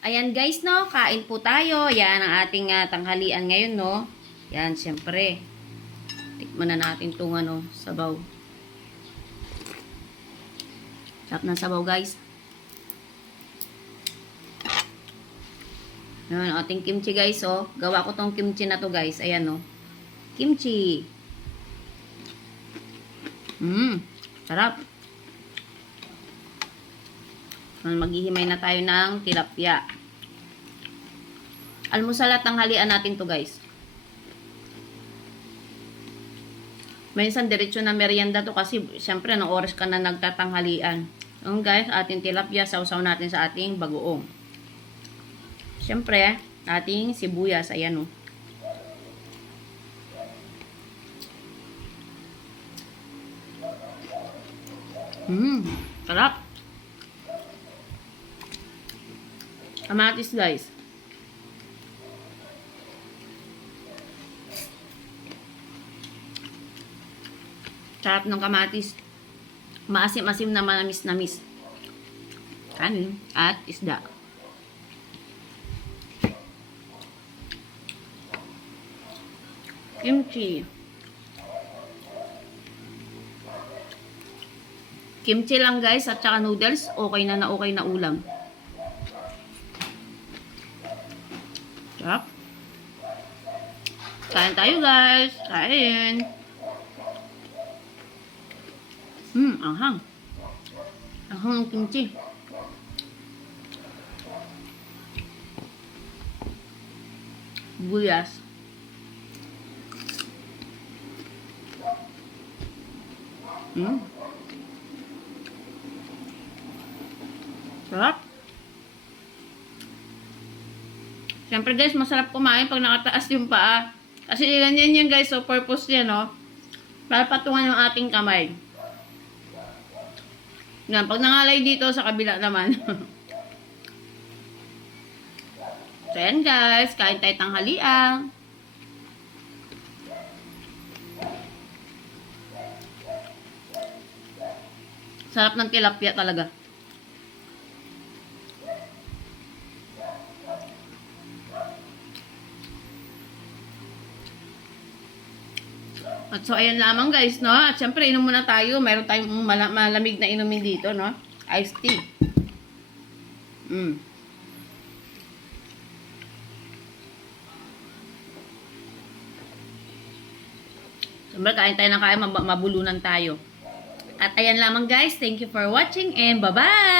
Ayan guys, no, kain po tayo. Yan ang ating tanghalian ngayon, no. Yan, syempre. Tikman na natin itong sabaw. Sarap ng sabaw, guys. Yan, ating kimchi, guys, oh. Gawa ko tong kimchi na to, guys. Ayan, no. Kimchi. Sarap. Maghihimay na tayo ng tilapia. Almusal at tanghalian natin to, guys. Minsan diretso na merienda to kasi syempre ng oras ka na nagtatanghalian. Yung guys, ating tilapia, sausaw natin sa ating bagoong. Syempre, ating sibuyas, ayan o. Sarap. Kamatis, guys. Sarap ng kamatis. Maasim-asim na manamis-namis. Kanin at isda. Kimchi. Kimchi lang, guys, at saka noodles. Okay na ulam. Sarap. Kain tayo, guys. Kain. Anghang. Anghang ng kimchi. Buyas. Sarap. Siyempre, guys, masarap kumain pag nakataas yung paa. Kasi ganyan yan, guys. So, purpose yan, no? Para patungan yung ating kamay. Yan, pag nangalay dito, sa kabila naman. So, yan, guys. Kain tayo tanghalian. Sarap ng tilapia talaga. At so, ayan lamang, guys, no? At syempre, inom muna tayo. Mayroon tayong malamig na inumin dito, no? Iced tea. Siyempre, kain tayo ng kain, mabulunan tayo. At ayan lamang, guys. Thank you for watching and bye-bye!